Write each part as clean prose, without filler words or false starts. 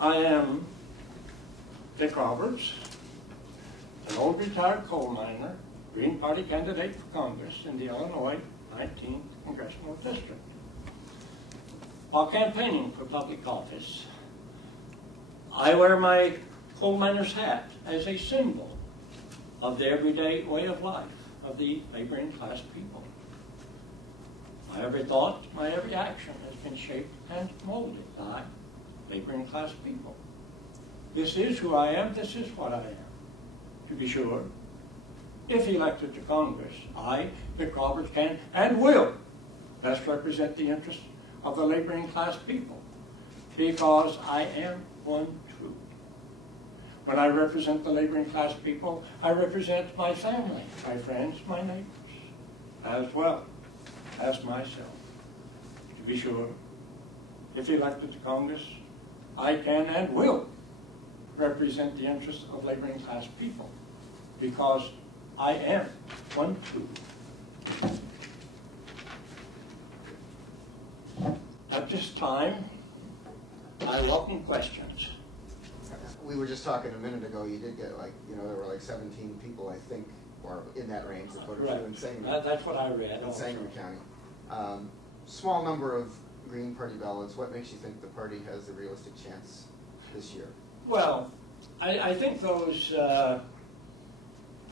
I am Vic Roberts, an old retired coal miner, Green Party candidate for Congress in the Illinois 19th Congressional District. While campaigning for public office, I wear my coal miner's hat as a symbol of the everyday way of life of the laboring class people. My every thought, my every action has been shaped and molded by laboring class people. This is who I am, this is what I am. To be sure, if elected to Congress, I, Vic Roberts, can and will best represent the interests of the laboring class people, because I am one true. When I represent the laboring class people, I represent my family, my friends, my neighbors, as well as myself. To be sure, if elected to Congress, I can and will represent the interests of laboring class people, because I am one true. At this time, I welcome questions. We were just talking a minute ago, you did get there were like 17 people, I think, or in that range that voted for you in Sangamon. That's what I read. In Sangamon County. Small number of Green Party ballots. What makes you think the party has a realistic chance this year? Well, I think those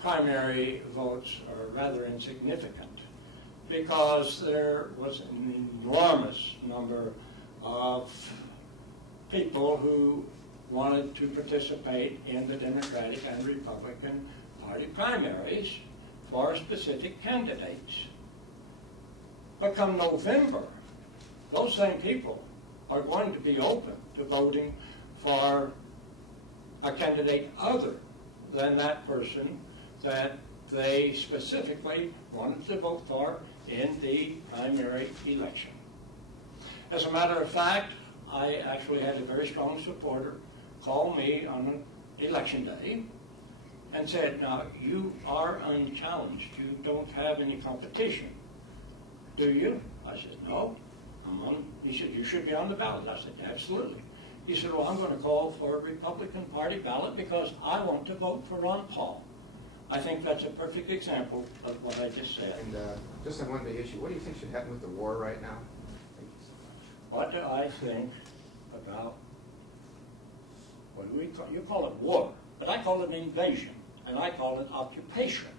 primary votes are rather insignificant, because there was an enormous number of people who wanted to participate in the Democratic and Republican Party primaries for specific candidates. But come November, those same people are going to be open to voting for a candidate other than that person that they specifically wanted to vote for in the primary election. As a matter of fact, I actually had a very strong supporter call me on election day and said, "Now, you are unchallenged. You don't have any competition, do you?" I said, "No, I'm on." He said, "You should be on the ballot." I said, "Absolutely." He said, "Well, I'm going to call for a Republican Party ballot because I want to vote for Ron Paul." I think that's a perfect example of what I just said. And just on one big issue, what do you think should happen with the war right now? Thank you so much. What do I think about, what do we call, you call it war, but I call it invasion, and I call it occupation.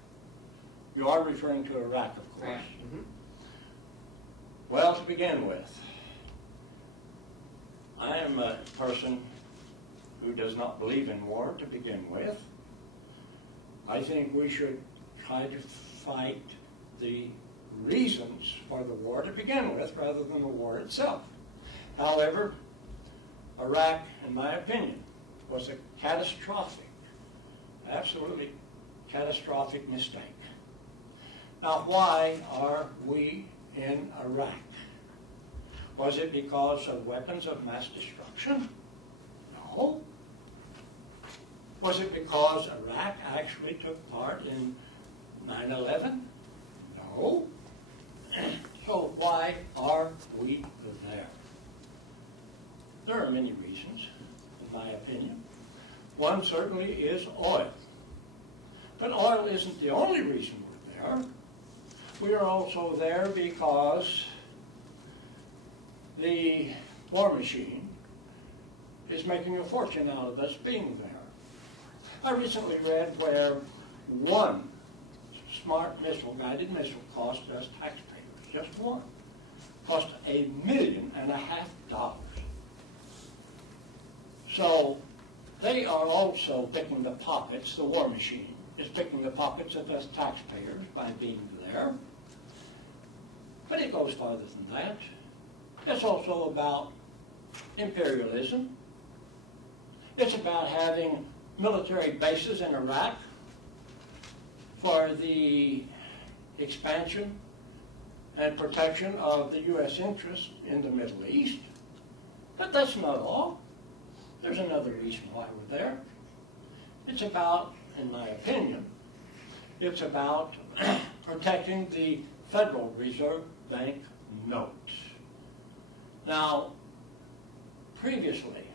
You are referring to Iraq, of course. Mm-hmm. Well, to begin with, I am a person who does not believe in war to begin with. I think we should try to fight the reasons for the war to begin with rather than the war itself. However, Iraq, in my opinion, was a catastrophic, absolutely catastrophic mistake. Now, why are we in Iraq? Was it because of weapons of mass destruction? No. Was it because Iraq actually took part in 9/11? No. So why are we there? There are many reasons, in my opinion. One certainly is oil. But oil isn't the only reason we're there. We are also there because the war machine is making a fortune out of us being there. I recently read where one smart missile, guided missile, cost us taxpayers, just one, cost $1.5 million. So they are also picking the pockets, the war machine is picking the pockets of us taxpayers by being there. But it goes farther than that. It's also about imperialism. It's about having military bases in Iraq for the expansion and protection of the U.S. interests in the Middle East. But that's not all. There's another reason why we're there. It's about, in my opinion, it's about protecting the Federal Reserve Bank notes. Now, previously,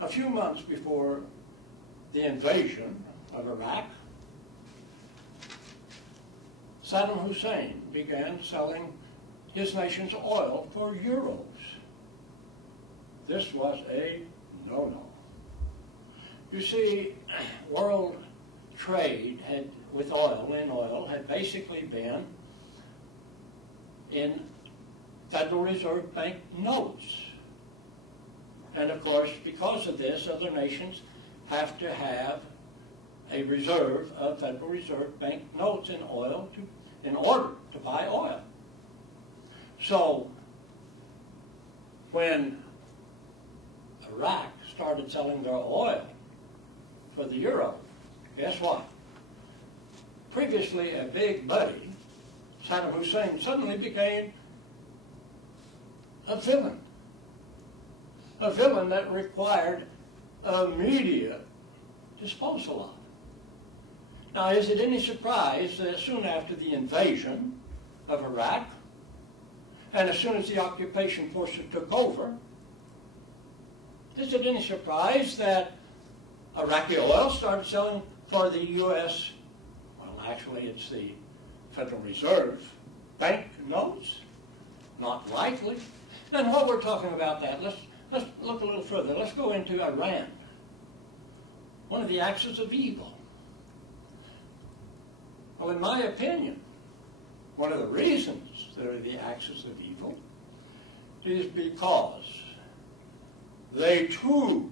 a few months before the invasion of Iraq, Saddam Hussein began selling his nation's oil for euros. This was a no-no. You see, world trade with oil had basically been in Federal Reserve Bank notes. And of course, because of this, other nations have to have a reserve of Federal Reserve Bank notes in order to buy oil. So when Iraq started selling their oil for the euro, guess what? Previously a big buddy, Saddam Hussein, suddenly became a villain. A villain that required immediate disposal of. Now, is it any surprise that soon after the invasion of Iraq, and as soon as the occupation forces took over, is it any surprise that Iraqi oil started selling for the U.S., well, actually it's the Federal Reserve Bank notes? Not likely. And while we're talking about that, let's look a little further. Let's go into Iran, one of the axes of evil. Well, in my opinion, one of the reasons they're the axis of evil is because they too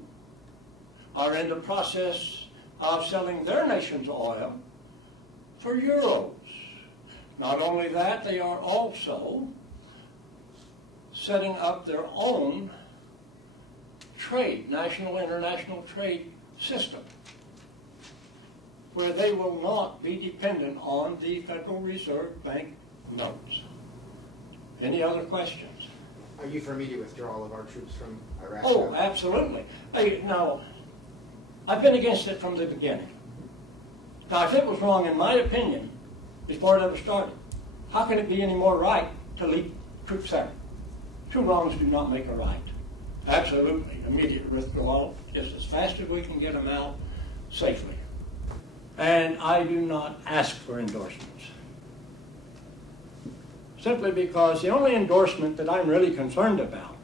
are in the process of selling their nation's oil for euros. Not only that, they are also setting up their own trade, national, international trade system, where they will not be dependent on the Federal Reserve Bank notes. Any other questions? Are you for immediate withdrawal of our troops from Iraq? Oh, absolutely. Now, I've been against it from the beginning. Now, if it was wrong, in my opinion, before it ever started, how can it be any more right to leave troops there? Two wrongs do not make a right. Absolutely. Immediate withdrawal, just as fast as we can get them out safely. And I do not ask for endorsements. Simply because the only endorsement that I'm really concerned about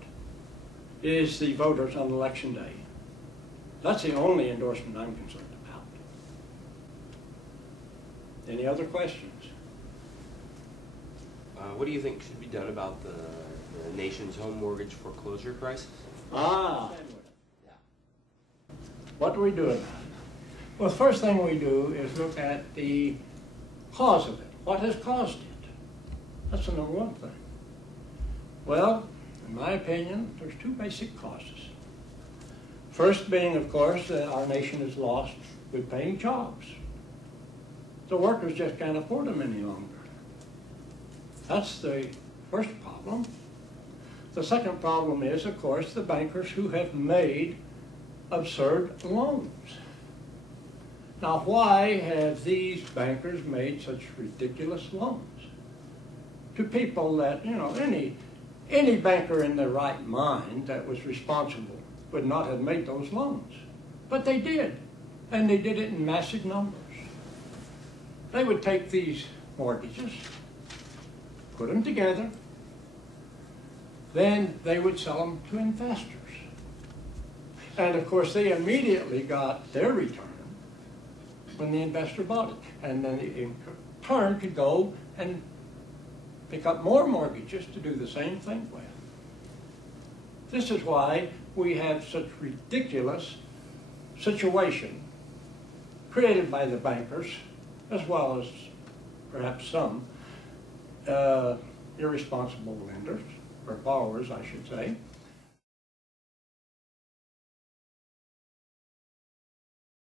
is the voters on election day. That's the only endorsement I'm concerned about. Any other questions? What do you think should be done about the nation's home mortgage foreclosure crisis? What do we do about it? Well, the first thing we do is look at the cause of it. What has caused it? That's the number one thing. Well, in my opinion, there's two basic causes. First being, of course, that our nation has lost good-paying jobs. The workers just can't afford them any longer. That's the first problem. The second problem is, of course, the bankers who have made absurd loans. Now, why have these bankers made such ridiculous loans to people that, you know, any banker in their right mind that was responsible would not have made those loans? But they did, and they did it in massive numbers. They would take these mortgages, put them together, then they would sell them to investors. And of course, they immediately got their return when the investor bought it. And then in turn could go and pick up more mortgages to do the same thing with. This is why we have such ridiculous situation created by the bankers, as well as perhaps some irresponsible lenders, or borrowers, I should say,